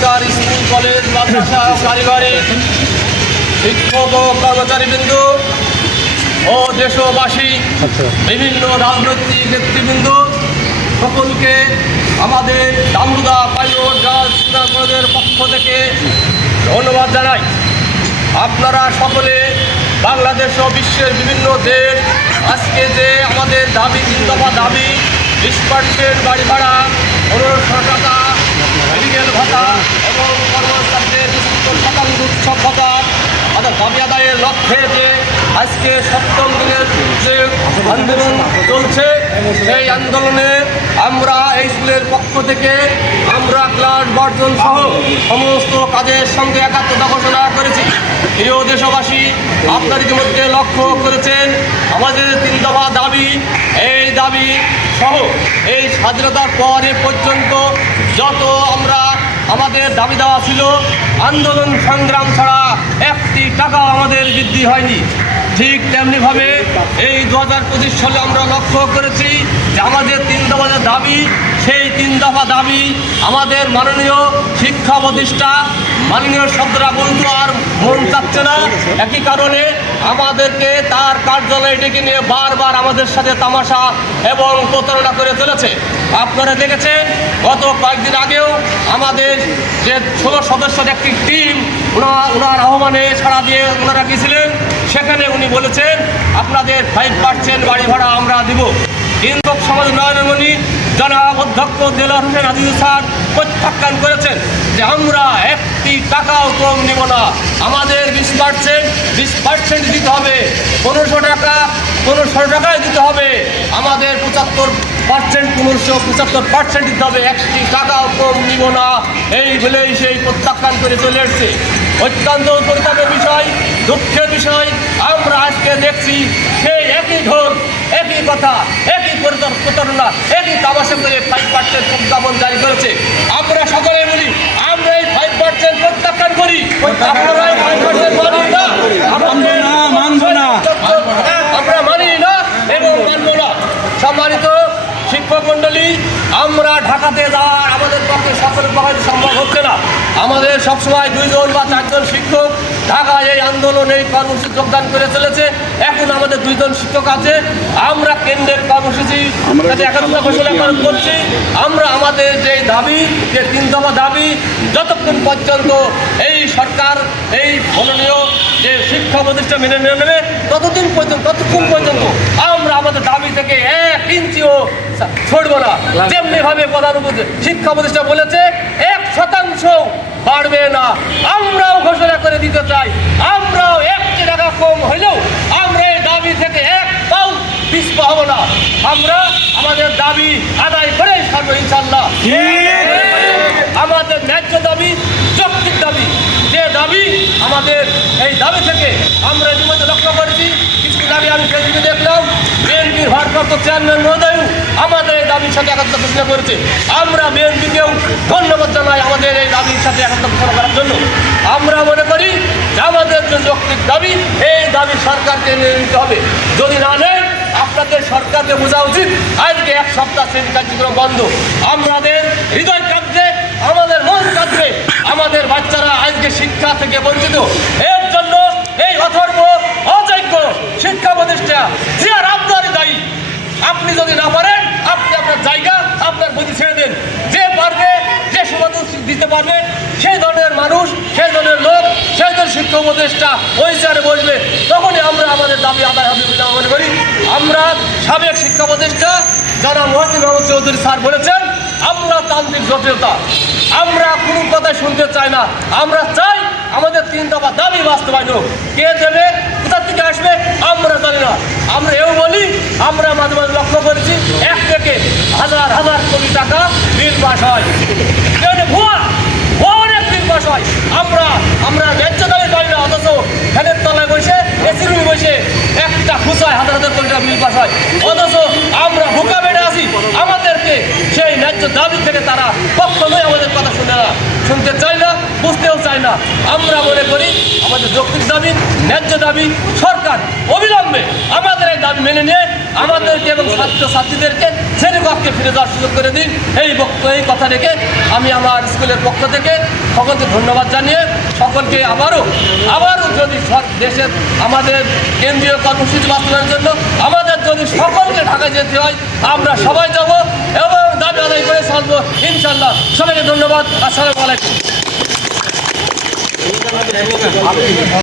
এখানকার school college মাদ্রাসা কারিগরি শিক্ষক ও কর্মচারীবৃন্দ ও দেশবাসী বিভিন্ন রাজনৈতিক নেতৃবৃন্দ সকলকে আমাদের দামরুদা পাইলট গার্লস কলেজের পক্ষ থেকে ধন্যবাদ জানাই। আপনারা সকলে বাংলাদেশ ও বিশ্বের বিভিন্ন দেশ আজকে যে আমাদের দাবি 3 দফা দাবি 20% বাড়ি ভাড়া 1500 টাকা মেডিকেল ভাতা এবং কর্মচারীদের 70% উৎসব ভাতা দাবি আদায়ের লক্ষ্যে যে আজকে 7ম দিনের যে আন্দোলন চলছে সেই আন্দোলনে আমরা এই স্কুলের পক্ষ থেকে আমরা ক্লাস বর্জন সহ সমস্ত কাজের সঙ্গে একাত্মতা ঘোষণা করেছি। প্রিয় দেশবাসী, আপনার ইতিমধ্যে লক্ষ্য করেছেন আমাদের 3 দফা দাবি, এই দাবি সহ এই স্বাধীনতার পরে পর্যন্ত যত আমরা আমাদের দাবি দেওয়া ছিল আন্দোলন সংগ্রাম ছাড়া 1টি টাকা আমাদের বৃদ্ধি হয়নি। ঠিক তেমনিভাবে এই 2025 সালে আমরা লক্ষ্য করেছি যে আমাদের 3 দফা দাবি, সেই 3 দফা দাবি আমাদের মাননীয় শিক্ষা উপদেষ্টা মাননীয় শব্দরা বলতে আর মন চাচ্ছে না। একই কারণে আমাদেরকে তার কার্যালয়ে ডেকে নিয়ে বারবার আমাদের সাথে তামাশা এবং প্রতারণা করে চলেছে। আপনারা দেখেছেন গত কয়েকদিন আগেও আমাদের যে 16 সদস্যের একটি টিম ওনার আহ্বানে সাড়া দিয়ে ওনারা গিয়েছিলেন, সেখানে উনি বলেছেন আপনাদের 5% বাড়ি ভাড়া আমরা দিব। কিন্তু সমাজ উন্নয়নের মন্ত্রী জনাব অধ্যক্ষ দেলোয়ার হোসেন আজিজ স্যার প্রত্যাখ্যান করেছেন যে আমরা 1টি টাকাও কম নেব না, আমাদের 20% দিতে হবে, 1500 টাকায় দিতে হবে, আমাদের 75% দিতে হবে, 1টি টাকাও কম নিব না, এই বলেই সেই প্রত্যাখ্যান করে চলে এসছে। অত্যন্ত পরিতাপের বিষয়, দুঃখের বিষয়, আমরা আজকে দেখছি সেই একই ঢোল, একই কথা, একই প্রতারণা, একই তামাশা করে 5% প্রজ্ঞাপন জারি করেছে। আমরা সকলে বলি আমরা এই 5% প্রত্যাখ্যান করি, আপনারা এই 5% মানব না, আমরা মানি না এবং মানব না। সম্মানিত শিক্ষক মণ্ডলী, আমরা ঢাকাতে যাওয়ার আমাদের পক্ষে সকলের পক্ষে সম্ভব হচ্ছে না। আমাদের সবসময় 2 জন বা 4 জন শিক্ষক ঢাকায় এই আন্দোলনে এই কর্মসূচি যোগদান করে চলেছে। এখন আমাদের 2 জন শিক্ষক আছে। আমরা কেন্দ্রের কর্মসূচি একাত্মতা ঘোষণা করছি। আমরা আমাদের যে দাবি, যে 3 দফা দাবি, যতক্ষণ পর্যন্ত এই সরকার এই মাননীয় যে শিক্ষা প্রতিষ্ঠা মেনে নেবে ততক্ষণ পর্যন্ত আমরা আমাদের দাবি থেকে 1 ইঞ্চিও ছড়ব না। যেমনিভাবে প্রধান শিক্ষা প্রতিষ্ঠা বলেছে 1% বাড়বে না, আমরাও ঘোষণা করে দিতে চাই, আমরাও 1 টাকা কম হলেও আমরা এই দাবি থেকে 1 পাও পিছপা হব না। আমরা আমাদের দাবি আদায় করে ছাড়বো ইনশাল্লাহ। আমাদের ন্যায্য দাবি, যৌক্তিক দাবি, যে দাবি আমাদের এই দাবি থেকে আমরা ইতিমধ্যে লক্ষ্য করেছি। কিছু দাবি আমি ফেসবুকে দেখলাম, বিএনপির ভারপ্রাপ্ত চেয়ারম্যান মহোদয় আমাদের এই দাবির সাথে একাত্মতা ঘোষণা করেছে। আমরা বিএনপিকেও ধন্যবাদ জানাই আমাদের এই দাবির সাথে একাত্মতা ঘোষণা করার জন্য। আমরা মনে করি যে আমাদের যে যৌক্তিক দাবি, এই দাবি সরকারকে নিয়ে নিতে হবে। যদি না নেন, আপনাদের সরকারকে বোঝা উচিত আজকে 1 সপ্তাহ শ্রেণী কার্যক্রম বন্ধ। আমাদের হৃদয় কাঁদছে, আমাদের মন কাঁদছে, আমাদের বাচ্চারা আজকে শিক্ষা থেকে বঞ্চিত। এর জন্য এই অথর্ব অযোগ্য শিক্ষা প্রতিষ্ঠা যে আর আপনারই দায়ী। আপনি যদি না পারেন, আপনি আপনার জায়গা, আপনার বুদ্ধি ছেড়ে দেন। যে পারবে, যে সমাধান দিতে পারবে, সেই ধরনের মানুষ, সেই ধরনের লোক, সেই ধরনের শিক্ষা উপদেষ্টা ওই চেয়ারে বসবে, তখনই আমরা আমাদের দাবি আদায় হবে বলে মনে করি। আমরা সাবেক শিক্ষা উপদেষ্টা যারা মহিউদ্দিন মোহাম্মদ চৌধুরী স্যার বলেছেন আমরা তান্ত্রিক জটিলতা, আমরা কোনো কথা শুনতে চাই না। আমরা চাই আমাদের 3 দফা দাবি বাস্তবায়ন হোক। কে দেবে, কোথা থেকে আসবে আমরা জানি না। আমরা এও বলি, আমরা মাঝে মাঝে লক্ষ্য করেছি 1 থেকে হাজার কোটি টাকা বিল পাস হয়, ভুয়া অনেক বিল পাস হয়। আমরা ন্যায্য দাবি পাই না, অথচ ফ্যানের তলায় বসে, এসি রুমে বসে একটা খুচায় হাজার কোটি টাকা বিল পাস হয়, অথচ আমরা ভুকা বেড়ে আছি। আমাদেরকে সেই ন্যায্য দাবি থেকে তারা কখনোই আমাদের কথা শুনতে চায় না, বুঝতেও চায় না। না। আমরা মনে করি আমাদের যৌক্তিক দাবি, ন্যায্য দাবি, সরকার অবিলম্বে আমাদের এই দাবি মেনে নিয়ে আমাদেরকে এবং ছাত্রছাত্রীদেরকে শ্রেণীকক্ষে ফিরে যাওয়ার সুযোগ করে দিন। এই কথা রেখে আমি আমার স্কুলের পক্ষ থেকে সকলকে ধন্যবাদ জানিয়ে সকলকে আবারও যদি দেশের আমাদের কেন্দ্রীয় কর্মসূচি বাস্তবায়নের জন্য আমাদের যদি সকলকে ঢাকায় যেতে হয় আমরা সবাই যাব এবং দাবি আদায় করে চলবো ইনশাল্লাহ। সবাইকে ধন্যবাদ। আসসালামু আলাইকুম।